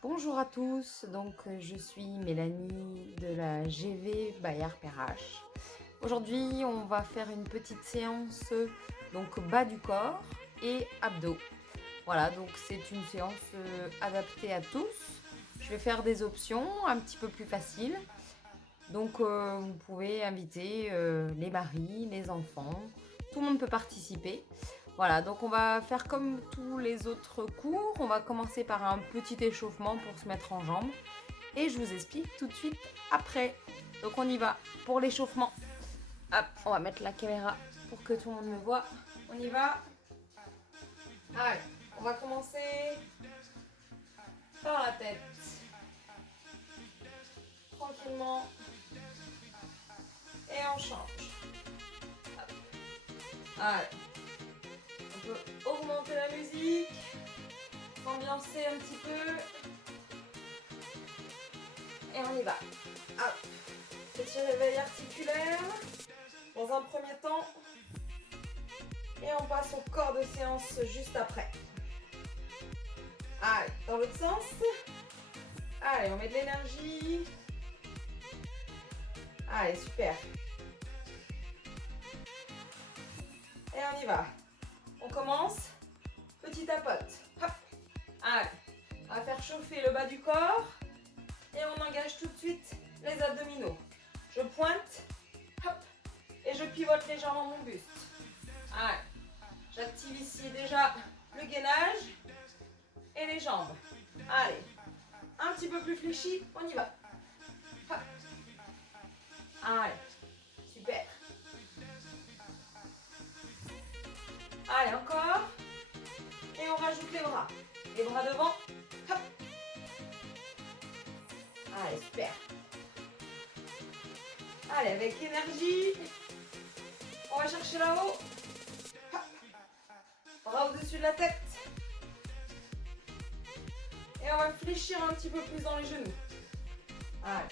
Bonjour à tous, je suis Mélanie de la GV Bayard PRH. Aujourd'hui, on va faire une petite séance bas du corps et abdos. Voilà, donc c'est une séance adaptée à tous. Je vais faire des options un petit peu plus faciles. Vous pouvez inviter les maris, les enfants, tout le monde peut participer. Voilà, donc on va faire comme tous les autres cours. On va commencer par un petit échauffement pour se mettre en jambes. Et je vous explique tout de suite après. Donc on y va pour l'échauffement. Hop, on va mettre la caméra pour que tout le monde me voit. On y va. Allez, on va commencer par la tête. Tranquillement. Et on change. Hop. Allez. On peut augmenter la musique. Ambiancer un petit peu. Et on y va. Hop. Petit réveil articulaire. Dans un premier temps. Et on passe au corps de séance juste après. Allez, dans l'autre sens. Allez, on met de l'énergie. Allez, super. Et on y va. On commence. Petit tapote. Hop. Allez, on va faire chauffer le bas du corps. Et on engage tout de suite les abdominaux. Je pointe. Hop. Et je pivote légèrement mon buste. Allez. J'active ici déjà le gainage et les jambes. Allez. Un petit peu plus fléchi. On y va. Hop. Allez. Super. Allez, encore. Et on rajoute les bras. Les bras devant. Hop. Allez, super. Allez, avec énergie. On va chercher là-haut. Hop. Bras au-dessus de la tête. Et on va fléchir un petit peu plus dans les genoux. Allez.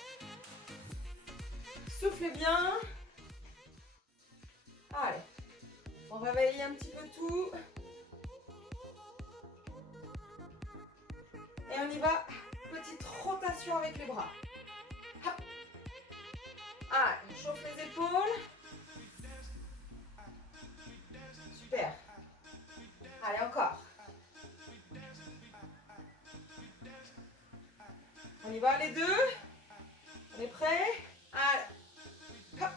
Soufflez bien. Allez. On réveille un petit peu tout. Et on y va. Petite rotation avec les bras. Hop. Allez, on chauffe les épaules. Super. Allez, encore. On y va les deux. On est prêts? Allez. Hop.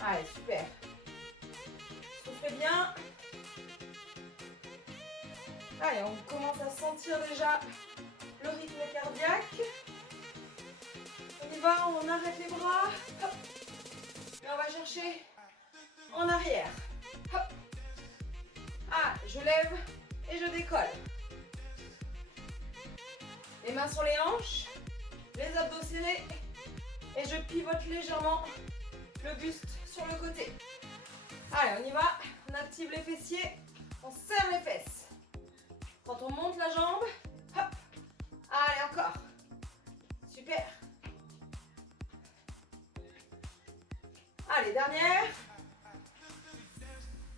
Allez, super. Soufflez bien. Allez, on commence à sentir déjà le rythme cardiaque. On y va, on arrête les bras. Hop. Et on va chercher en arrière. Hop. Ah, je lève et je décolle. Les mains sur les hanches, les abdos serrés. Et je pivote légèrement le buste sur le côté. Allez, on y va. On active les fessiers. On serre les fesses. Quand on monte la jambe, hop. Allez, encore. Super. Allez, dernière.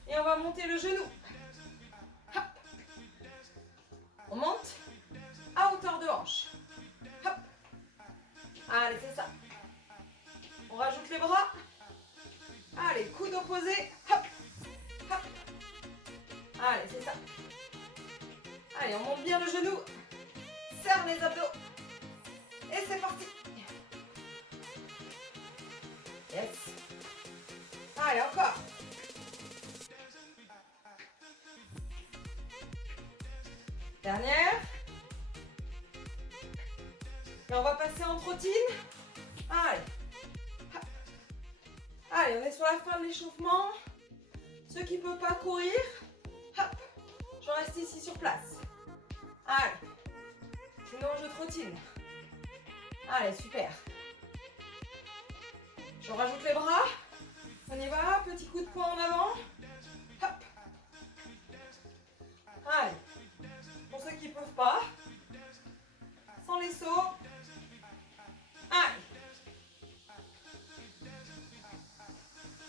Et on va monter le genou. Hop. On monte à hauteur de hanche. Hop. Allez, c'est ça. On rajoute les bras. Allez, coude opposé. Hop. Hop. Allez, c'est ça. Allez, on monte bien le genou. Serre les abdos. Et c'est parti. Yes. Allez, encore. Dernière. Et on va passer en trottine. Allez. Hop. Allez, on est sur la fin de l'échauffement. Ceux qui ne peuvent pas courir, hop, je reste ici sur place. Allez. Sinon, je trottine. Allez, super. Je rajoute les bras. On y va. Petit coup de poing en avant. Hop. Allez. Pour ceux qui ne peuvent pas, sans les sauts. Allez.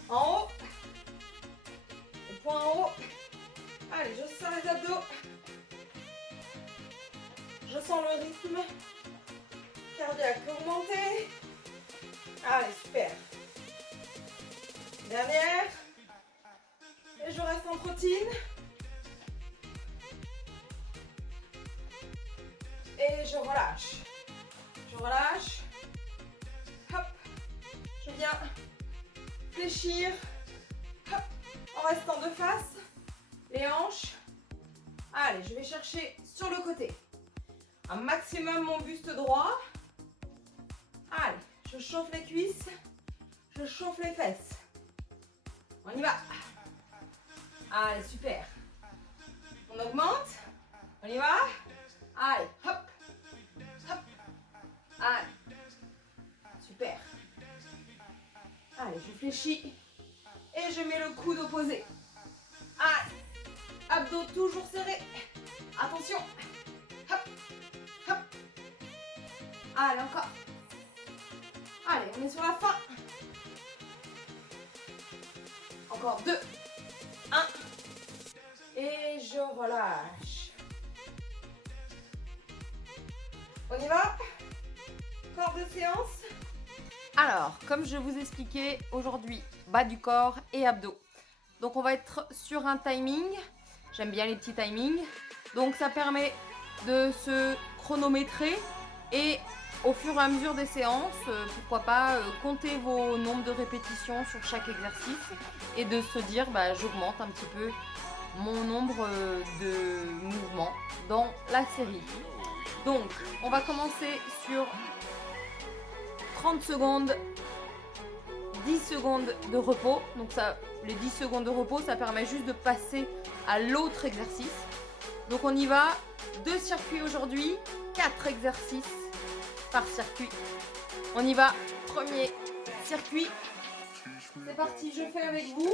En haut. Le poing en haut. Allez, je serre les abdos. Je sens le rythme cardiaque augmenter. Allez, super. Dernière. Et je reste en trottine. Et je relâche. Je relâche. Hop. Je viens fléchir. Hop. En restant de face. Les hanches. Allez, je vais chercher sur le côté. Un maximum mon buste droit. Allez, je chauffe les cuisses. Je chauffe les fesses. On y va. Allez, super. On augmente. On y va. Allez, hop. Hop. Allez. Super. Allez, je fléchis. Et je mets le coude opposé. Allez. Abdos toujours serrés. Attention. Hop. Hop. Allez, encore. Allez, on est sur la fin. Encore 2. 1. Et je relâche. On y va. Corps de séance. Alors, comme je vous expliquais, aujourd'hui, bas du corps et abdos. Donc, on va être sur un timing. J'aime bien les petits timings. Donc, ça permet de se chronométrer et au fur et à mesure des séances, pourquoi pas compter vos nombres de répétitions sur chaque exercice et de se dire, j'augmente un petit peu mon nombre de mouvements dans la série. Donc, on va commencer sur 30 secondes, 10 secondes de repos. Donc, ça, les 10 secondes de repos, ça permet juste de passer à l'autre exercice. Donc, on y va. 2 circuits aujourd'hui, 4 exercices par circuit. On y va. Premier circuit. C'est parti, je fais avec vous.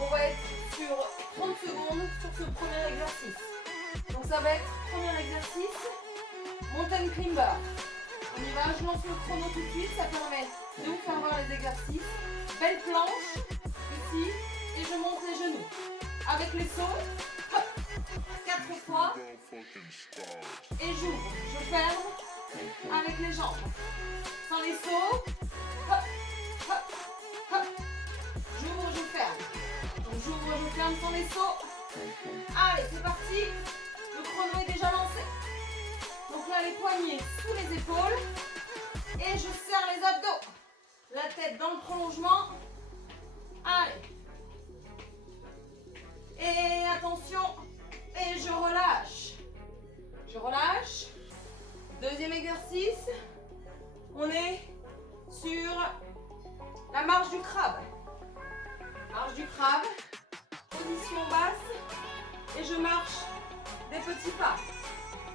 On va être sur 30 secondes sur ce premier exercice. Donc ça va être premier exercice, mountain climber. On y va, je lance le chrono tout de suite, ça permet de vous faire voir les exercices. Belle planche, ici, et je monte les genoux. Avec les sauts, hop, 4 fois, et j'ouvre, je ferme avec les jambes. Sans les sauts, hop, hop, hop, j'ouvre, je ferme. Donc j'ouvre, je ferme sans les sauts. Allez, c'est parti. Le chrono est déjà lancé. Donc là, les poignets sous les épaules. Et je serre les abdos. La tête dans le prolongement. Allez. Et attention. Et je relâche. Je relâche. Deuxième exercice. On est sur la marche du crabe. Marche du crabe. Position basse. Et je marche des petits pas.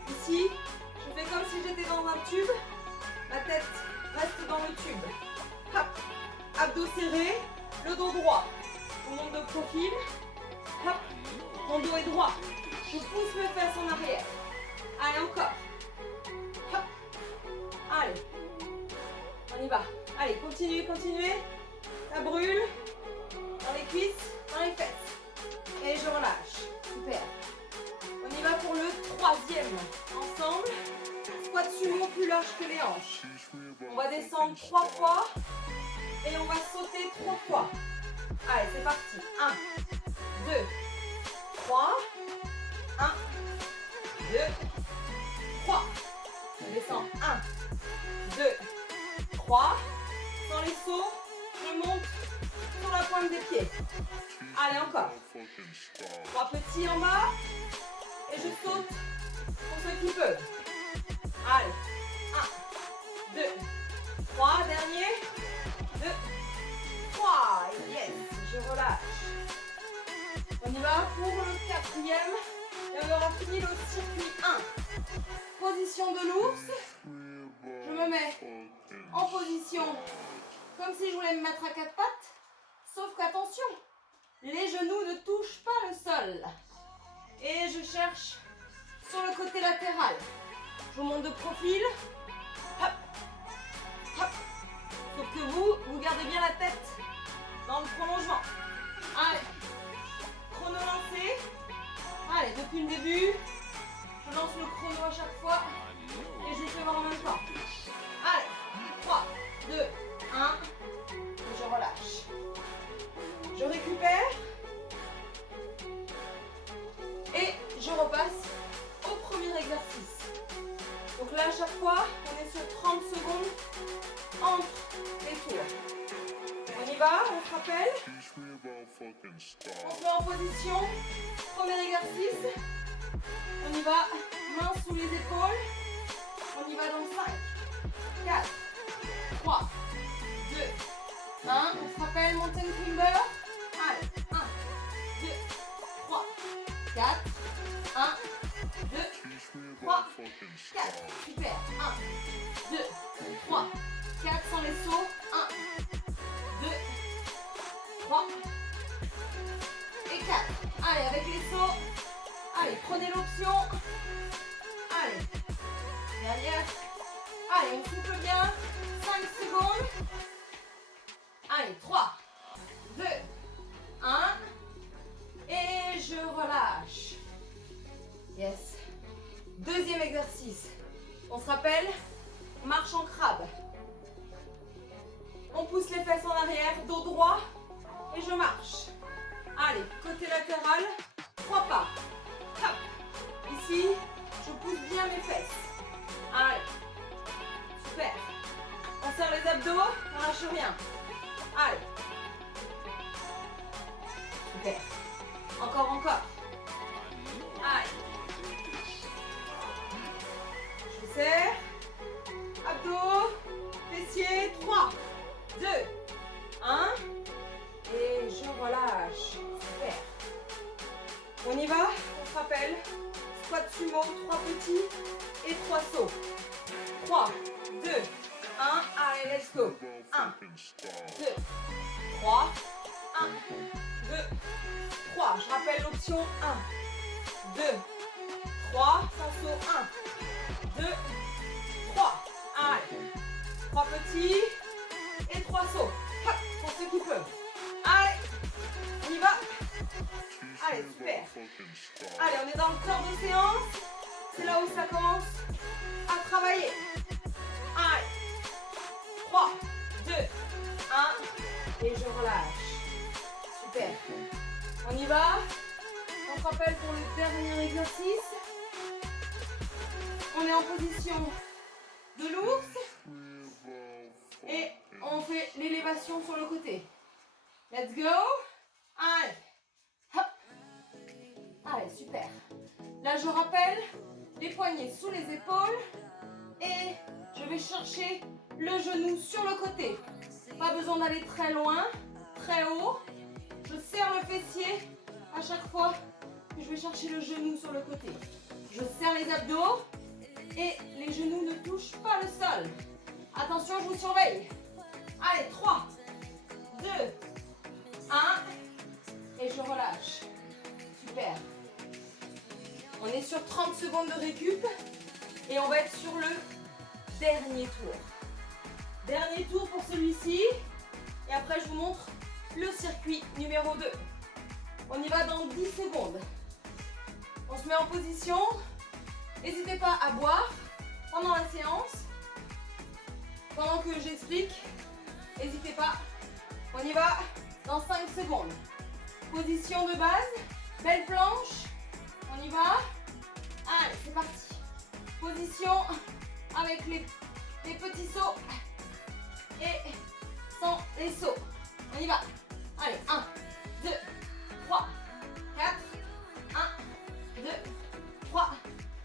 Ici, je fais comme si j'étais dans un tube. La tête reste dans le tube. Hop. Abdos serrés. Le dos droit. On monte de profil. Hop. Mon dos est droit. Je pousse mes fesses en arrière. Allez, encore. Hop. Allez. On y va. Allez, continuez, continuez. Ça brûle. Dans les cuisses, dans les fesses. Et je relâche. Super. On y va pour le troisième. Ensemble. Squat sumo plus large que les hanches. On va descendre 3 fois. Et on va sauter 3 fois. Allez, c'est parti. 1, 2, 3. 1, 2, 3. Je descends. 1, 2, 3. Sans les sauts, je monte sur la pointe des pieds. Allez, encore. 3 petits en bas. Et je saute pour ceux qui peuvent. Allez. 1, 2, 3. Dernier. 2, 3. Yes. Je relâche. On y va pour le quatrième. Et on aura fini le circuit 1. Position de l'ours. Je me mets en position comme si je voulais me mettre à 4 pattes. Sauf qu'attention, les genoux ne touchent pas le sol. Et je cherche sur le côté latéral. Je monte de profil. Hop, hop. Sauf que vous gardez bien la tête dans le prolongement. Allez, chrono lancé. Allez, depuis le début, je lance le chrono à chaque fois. chaque fois, on est sur 30 secondes entre les tours. On y va, on se rappelle. On se met en position. Premier exercice. On y va, main sous les épaules. On y va dans 5, 4, 3, 2, 1. On se rappelle, mountain climber. Allez, 1, 2, 3, 4, 1, 2, 3, 4. Super. 1, 2, 3, 4 sans les sauts. 1, 2, 3 et 4. Allez, avec les sauts. Allez, prenez l'option. Allez. Derrière. Allez, on souffle bien. 5 secondes. Allez, 3, 2, 1. Et je relâche. Yes. Deuxième exercice. On se rappelle, marche en crabe. On pousse les fesses en arrière, dos droit. Et je marche. Allez, côté latéral. 3 pas. Hop. Ici, je pousse bien mes fesses. Allez. Super. On serre les abdos, on lâche rien. Allez. Super. Encore. Allez. Je serre. Abdos. Fessiers. 3, 2, 1. Et je relâche. Super. On y va. On se rappelle. Squat sumo. 3 petits et 3 sauts. 3, 2, 1. Allez, let's go. 1, 2, 3. 1, 2, 3. Je rappelle l'option 1, 2, 3. Sans saut. 1, 2, 3. Allez. 3 petits et 3 sauts. Hop, pour ceux qui peuvent. Allez, on y va. Allez, super. Allez, on est dans le cœur de séance. C'est là où ça commence à travailler. Allez. 3, 2, 1. Et je relâche. Super. On y va. On se rappelle pour le dernier exercice. On est en position de l'ours. Et on fait l'élévation sur le côté. Let's go. Allez. Hop. Allez, super. Là, je rappelle, les poignets sous les épaules. Et je vais chercher le genou sur le côté. Pas besoin d'aller très loin, très haut. Je serre le fessier à chaque fois que je vais chercher le genou sur le côté. Je serre les abdos et les genoux ne touchent pas le sol. Attention, je vous surveille. Allez, 3, 2, 1. Et je relâche. Super. On est sur 30 secondes de récup. Et on va être sur le dernier tour. Dernier tour pour celui-ci. Et après, je vous montre le circuit numéro 2. On y va dans 10 secondes. On se met en position. N'hésitez pas à boire pendant la séance. Pendant que j'explique, n'hésitez pas. On y va dans 5 secondes. Position de base, belle planche. On y va. Allez, c'est parti. Position avec les petits sauts et sans les sauts. On y va. Allez, 1, 2, 3, 4. 1, 2, 3,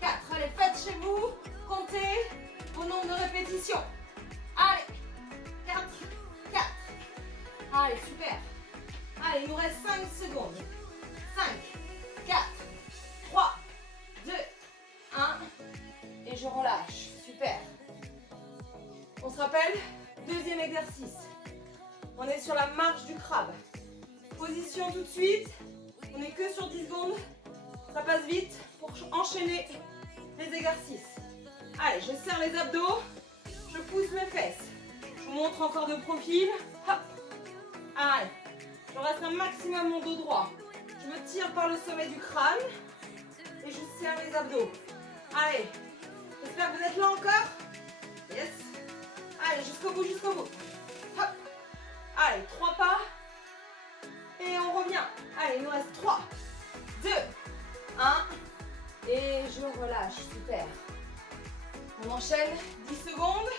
4. Allez, faites chez vous. Comptez au nombre de répétitions. Allez, 4, 4. Allez, super. Allez, il nous reste 5 secondes. 5, 4, 3, 2, 1. Et je relâche. Super. On se rappelle, deuxième exercice. On est sur la marche du crabe. Position tout de suite. On n'est que sur 10 secondes. Ça passe vite pour enchaîner les exercices. Allez, je serre les abdos. Je pousse mes fesses. Je vous montre encore de profil. Hop. Allez. Je reste un maximum mon dos droit. Je me tire par le sommet du crâne. Et je serre les abdos. Allez. J'espère que vous êtes là encore. Yes. Allez, jusqu'au bout, jusqu'au bout. Hop. Allez, 3 pas. Et on revient. Allez, il nous reste 3, 2, 1. Et je relâche. Super. On enchaîne 10 secondes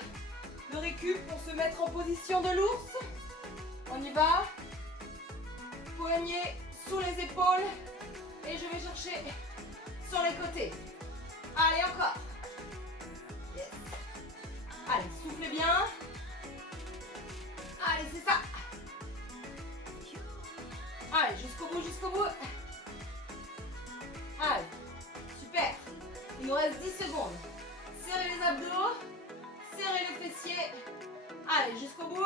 de récup pour se mettre en position de l'ours. On y va. Poignets sous les épaules. Et je vais chercher sur les côtés. Allez, encore. Yes. Allez, soufflez bien. Allez, c'est ça. Allez, jusqu'au bout, jusqu'au bout. Allez, super. Il nous reste 10 secondes. Serrez les abdos, serrez les fessiers. Allez, jusqu'au bout.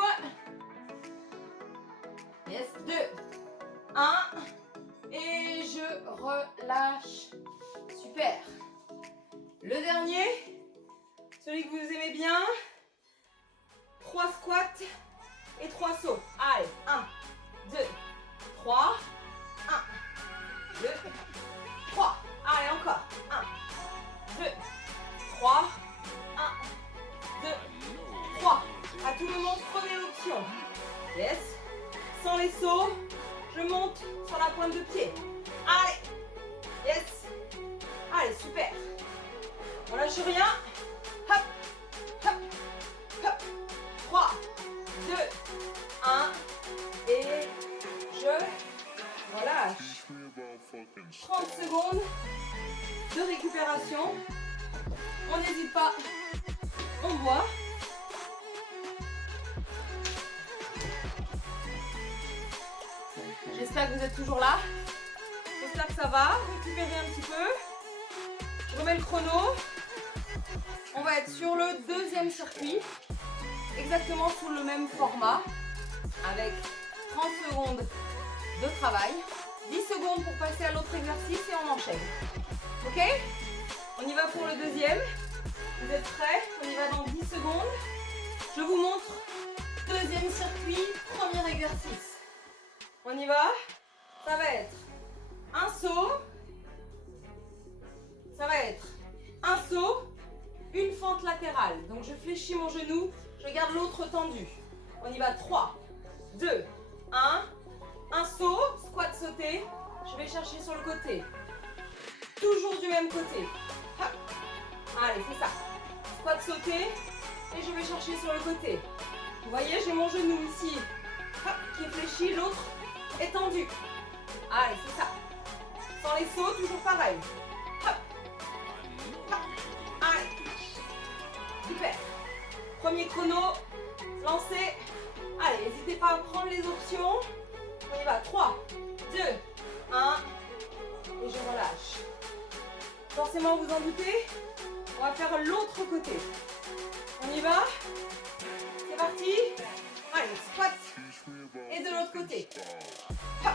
Yes, 2, 1. Et je relâche. Super. Le dernier, celui que vous aimez bien. 3 squats et 3 sauts. Allez, 1, 2, 3. 1, 2, 3. Allez, encore. 1, 2, 3. 1, 2, 3. À tout moment, prenez l'option. Yes. Sans les sauts, je monte sur la pointe de pied. Allez. Yes. Allez, super. On lâche rien. Hop, hop, hop. 3, 2, 1. Et je relâche. 30 secondes de récupération. On n'hésite pas. On boit. J'espère que vous êtes toujours là. J'espère que ça va. Récupérez un petit peu. Je remets le chrono. On va être sur le deuxième circuit. Exactement sous le même format. Avec 30 secondes de travail. 10 secondes pour passer à l'autre exercice et on enchaîne. Ok? On y va pour le deuxième. Vous êtes prêts? On y va dans 10 secondes. Je vous montre deuxième circuit, premier exercice. On y va. Ça va être un saut. Ça va être un saut, une fente latérale. Donc je fléchis mon genou, je garde l'autre tendu. On y va. 3, 2, 1. Un saut, squat sauté. Je vais chercher sur le côté. Toujours du même côté. Hop. Allez, c'est ça. Squat sauté. Et je vais chercher sur le côté. Vous voyez, j'ai mon genou ici hop, qui est fléchi, l'autre est tendu. Allez, c'est ça. Sans les sauts, toujours pareil. Hop. Hop. Allez. Super. Premier chrono, lancé. Allez, n'hésitez pas à prendre les options. On y va. 3, 2, 1. Et je relâche. Forcément, vous en doutez. On va faire l'autre côté. On y va. C'est parti. Allez, squat. Et de l'autre côté. Hop.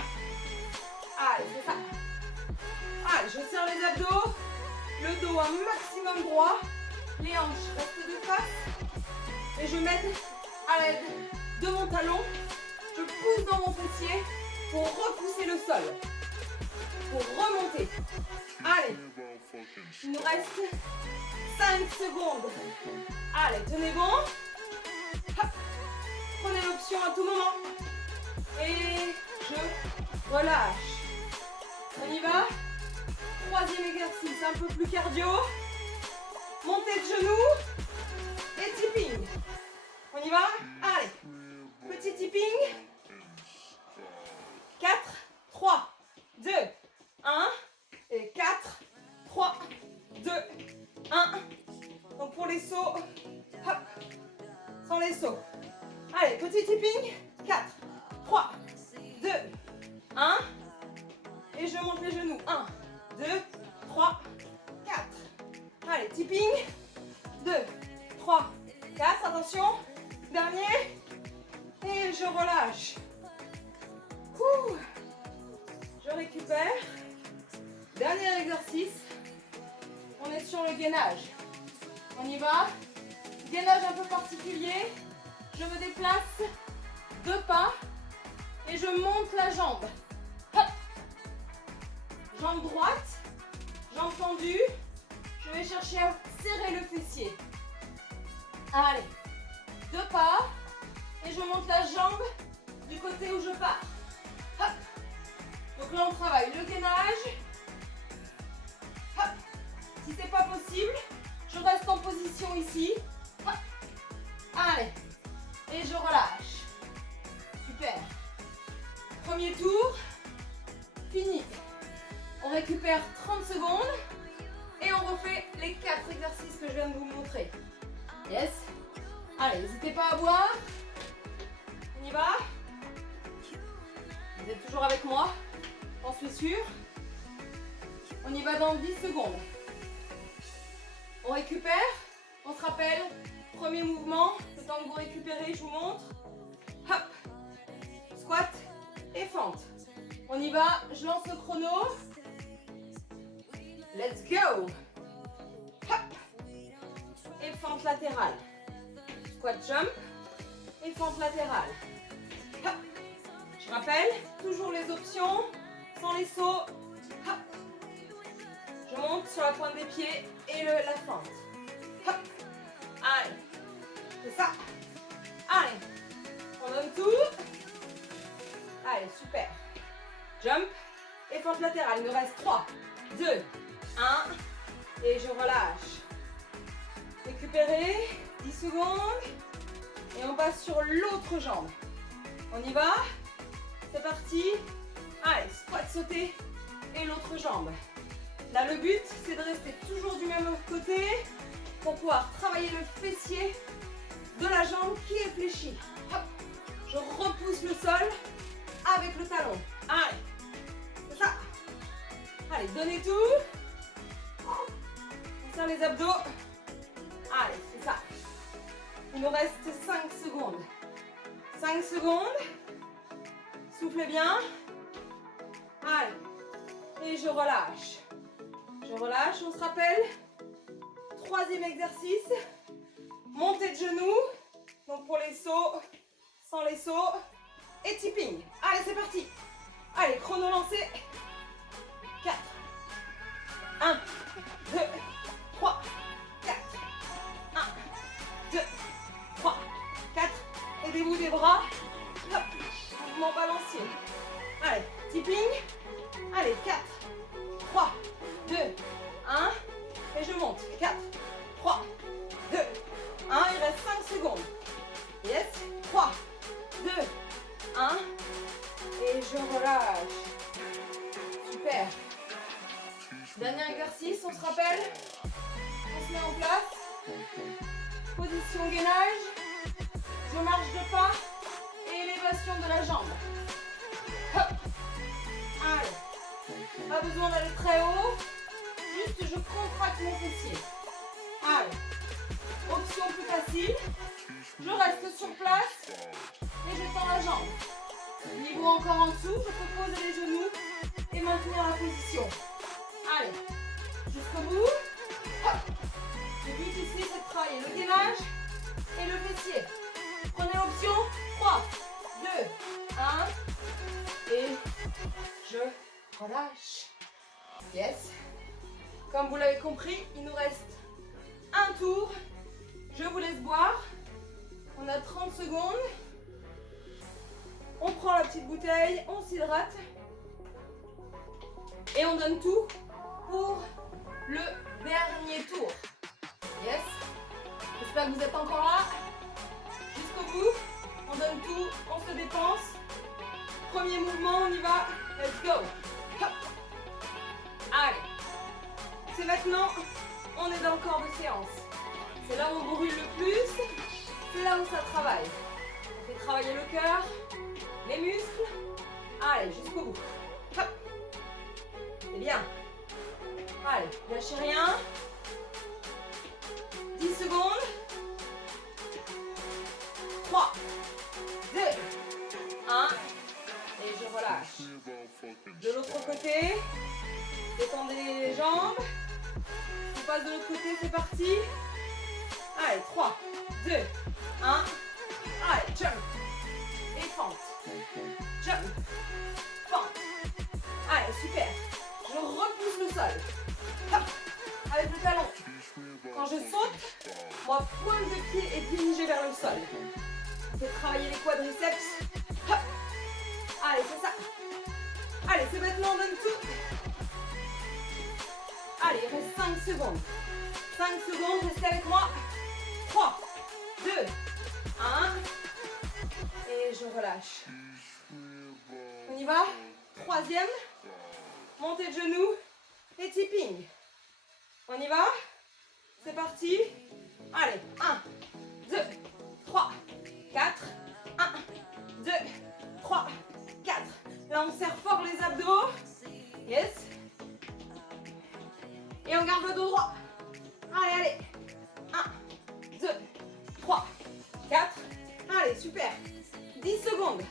Allez, c'est ça. Allez, je serre les abdos. Le dos un maximum droit. Les hanches restent de face. Et je m'aide à l'aide de mon talon. Je pousse dans mon fessier pour repousser le sol. Pour remonter. Allez. Il nous reste 5 secondes. Allez, tenez bon. Hop. Prenez l'option à tout moment. Et je relâche. On y va. Troisième exercice, un peu plus cardio. Montée de genoux. Et tipping. On y va. Allez. Petit tipping. 4, 3, 2, 1. Et 4, 3, 2, 1. Donc pour les sauts, hop, sans les sauts. Allez, petit tipping. 4, 3, 2, 1. Et je monte les genoux. 1, 2, 3, 4. Allez, tipping. 2, 3, 4. Attention. Dernier. Et je relâche. Ouh. Je récupère. Dernier exercice. On est sur le gainage. On y va. Gainage un peu particulier. Je me déplace 2 pas et je monte la jambe. Hop. Jambe droite, jambe tendue. Je vais chercher à serrer le fessier. Allez, 2 pas et je monte la jambe du côté où je pars. Hop. Donc là on travaille le gainage. Hop. Si c'est pas possible, je reste en position ici. Hop. Allez. Et je relâche. Super. Premier tour. Fini. On récupère 30 secondes. Et on refait les 4 exercices que je viens de vous montrer. Yes. Allez, n'hésitez pas à boire. On y va. Vous êtes toujours avec moi? J'en suis sûre. On y va dans 10 secondes. On récupère. On se rappelle. Premier mouvement. Le temps que vous récupérez, je vous montre. Hop. Squat et fente. On y va. Je lance le chrono. Let's go. Hop. Et fente latérale. Squat jump. Et fente latérale. Hop. Je rappelle, toujours les options, sans les sauts. Hop. Je monte sur la pointe des pieds et la fente. Hop. Allez. C'est ça. Allez. On donne tout. Allez, super. Jump et fente latérale. Il nous reste 3, 2, 1. Et je relâche. Récupérez. 10 secondes. Et on passe sur l'autre jambe. On y va. C'est parti. Allez, squat sauté et l'autre jambe. Là, le but, c'est de rester toujours du même côté pour pouvoir travailler le fessier de la jambe qui est fléchie. Hop. Je repousse le sol avec le talon. Allez, c'est ça. Allez, donnez tout. On serre les abdos. Allez, c'est ça. Il nous reste 5 secondes. 5 secondes. Soufflez bien. Allez. Et je relâche. Je relâche, on se rappelle. 3e exercice. Montée de genoux. Donc pour les sauts, sans les sauts. Et tipping. Allez, c'est parti. Allez, chrono lancé. 4. 1, 2, 3, 4. 1, 2, 3, 4. Aidez-vous des bras. Hop. Mouvement balancier. Allez, tipping. Allez, 4, 3, 2, 1. Et je monte. 4, 3, 2, 1. Il reste 5 secondes. Yes. 3, 2, 1. Et je relâche. Super. Dernier exercice, on se rappelle. On se met en place. Position gainage. Je marche de pas. Et élévation de la jambe. Hop. Allez. Pas besoin d'aller très haut. Juste je contracte mon fessier. Allez. Option plus facile. Je reste sur place. Et je tends la jambe. Niveau encore en dessous, je peux poser les genoux et maintenir la position. Allez. Jusqu'au bout. Hop. Le but ici, c'est de travailler le gainage et le fessier. Prenez l'option 3, 2, 1. Et je relâche. Yes. Comme vous l'avez compris, il nous reste un tour. Je vous laisse boire. On a 30 secondes. On prend la petite bouteille, on s'hydrate. Et on donne tout pour le dernier tour. Yes. J'espère que vous êtes encore là. Jusqu'au bout. On donne tout, on se dépense. Premier mouvement, on y va. Let's go. Hop. Allez. C'est maintenant, on est dans le corps de séance. C'est là où on brûle le plus. C'est là où ça travaille. On fait travailler le cœur, les muscles. Allez, jusqu'au bout. Hop. C'est bien. Allez, lâchez rien. 10 secondes. 3, 2, 1. Et je relâche. De l'autre côté, détendez les jambes. On passe de l'autre côté, c'est parti. Allez, 3, 2, 1. Allez, jump. Et fente. Jump. Fente. Allez, super. Je repousse le sol. Hop. Avec le talon. Quand je saute, ma pointe de pied est dirigée vers le sol. On fait travailler les quadriceps. Hop. Allez, c'est ça. Allez, c'est maintenant, on donne tout. Allez, il reste 5 secondes. 5 secondes, restez avec moi. 3, 2, 1. Et je relâche. On y va. Troisième. Montée de genoux et tipping. On y va. C'est parti. Allez, 1, 2, 3, 4. 1, 2, 3, 4. Là, on serre fort les abdos. Yes. Et on garde le dos droit. Allez, allez. 1, 2, 3, 4. Allez, super. 10 secondes.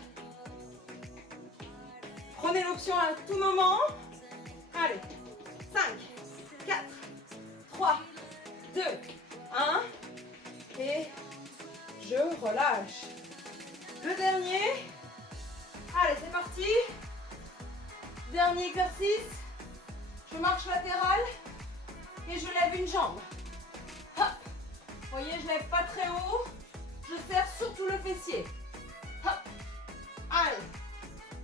Prenez l'option à tout moment. Allez. 5, 4, 3, 2, 1. Et je relâche. Le dernier. Allez, c'est parti. Dernier exercice. Je marche latérale et je lève une jambe. Hop. Vous voyez, je lève pas très haut. Je serre surtout le fessier. Hop. Allez.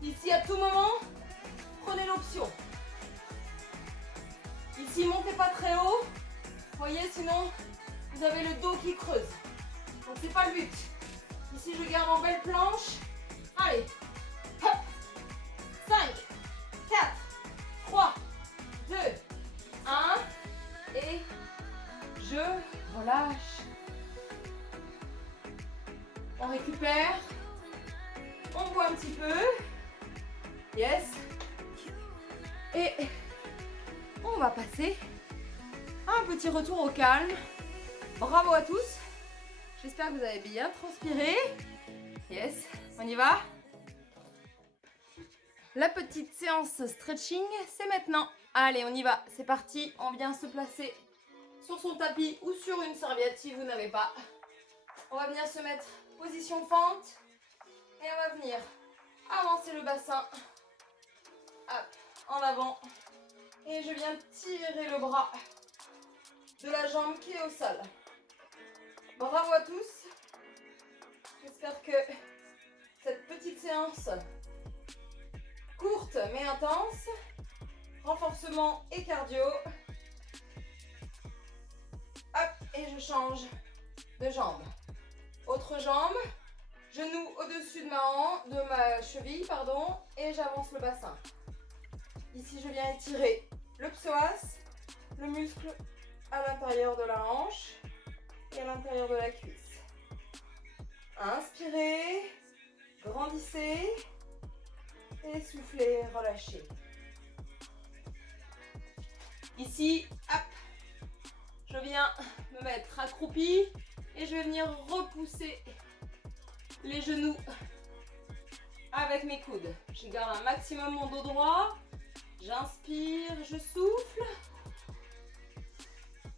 Ici, à tout moment, prenez l'option. Ici, montez pas très haut. Vous voyez, sinon, vous avez le dos qui creuse. Donc, c'est pas le but. Ici, je garde en belle planche. Allez. Hop. 5, 4, 3, 2, 1. Et je relâche. On récupère. On boit un petit peu. Yes. Et on va passer à un petit retour au calme. Bravo à tous. J'espère que vous avez bien transpiré. Yes. On y va. La petite séance stretching, c'est maintenant. Allez, on y va. C'est parti. On vient se placer sur son tapis ou sur une serviette si vous n'avez pas. On va venir se mettre position fente. Et on va venir avancer le bassin. Hop, en avant. Et je viens tirer le bras de la jambe qui est au sol. Bravo à tous. J'espère que cette petite séance courte mais intense, renforcement et cardio. Hop, et je change de jambe. Autre jambe, genou au-dessus de ma cheville, pardon, et j'avance le bassin. Ici, je viens étirer le psoas, le muscle à l'intérieur de la hanche et à l'intérieur de la cuisse. Inspirez, grandissez et soufflez, relâchez. Ici, hop, je viens me mettre accroupi et je vais venir repousser les genoux avec mes coudes. Je garde un maximum mon dos droit. J'inspire, je souffle.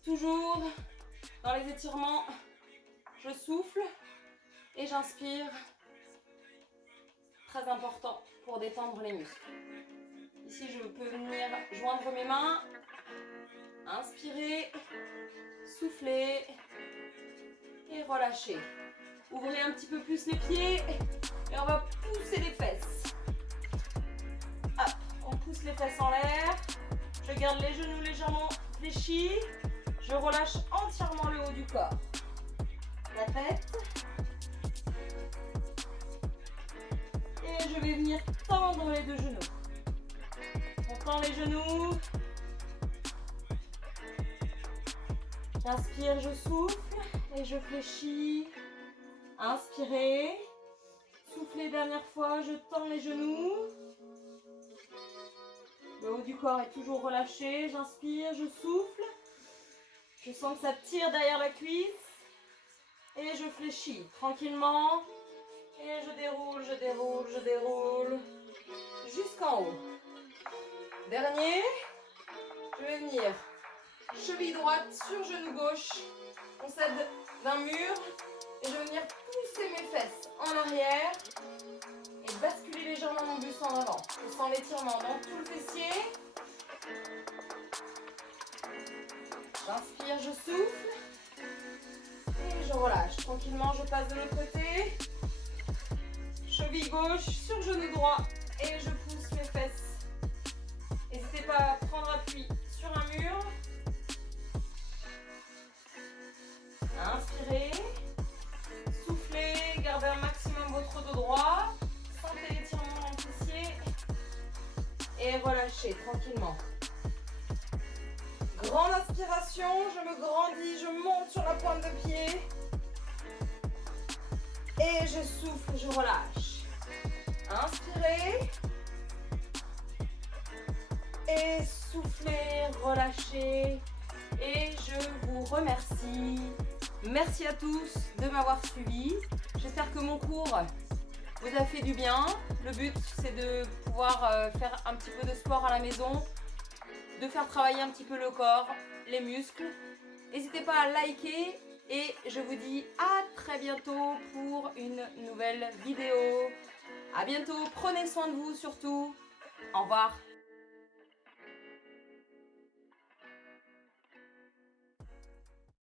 Toujours dans les étirements, je souffle et j'inspire. Très important pour détendre les muscles. Ici, je peux venir joindre mes mains. Inspirez, soufflez et relâchez. Ouvrez un petit peu plus les pieds et on va pousser les fesses. Hop, on pousse les fesses en l'air. Je garde les genoux légèrement fléchis. Je relâche entièrement le haut du corps. La tête. Et je vais venir tendre les deux genoux. On tend les genoux. J'inspire, je souffle et je fléchis. Inspirez. Soufflez dernière fois, je tends les genoux. Le haut du corps est toujours relâché. J'inspire, je souffle. Je sens que ça tire derrière la cuisse. Et je fléchis tranquillement. Et je déroule, je déroule, je déroule. Jusqu'en haut. Dernier. Je vais venir cheville droite sur genou gauche. On s'aide d'un mur. Et je vais venir pousser mes fesses en arrière. Et basculer légèrement mon buste en avant. Je sens l'étirement dans tout le fessier. J'inspire, je souffle. Et je relâche. Tranquillement, je passe de l'autre côté. Cheville gauche sur genou droit. Et je pousse mes fesses. N'hésitez pas à prendre appui sur un mur. tranquillement. Grande inspiration, je me grandis, je monte sur la pointe de pied. Et je souffle, je relâche. Inspirez. Et soufflez, relâchez. Et je vous remercie. Merci à tous de m'avoir suivi. J'espère que mon cours vous a fait du bien. Le but, c'est de pouvoir faire un petit peu de sport à la maison, de faire travailler un petit peu le corps, les muscles. N'hésitez pas à liker et je vous dis à très bientôt pour une nouvelle vidéo. À bientôt, prenez soin de vous surtout. Au revoir.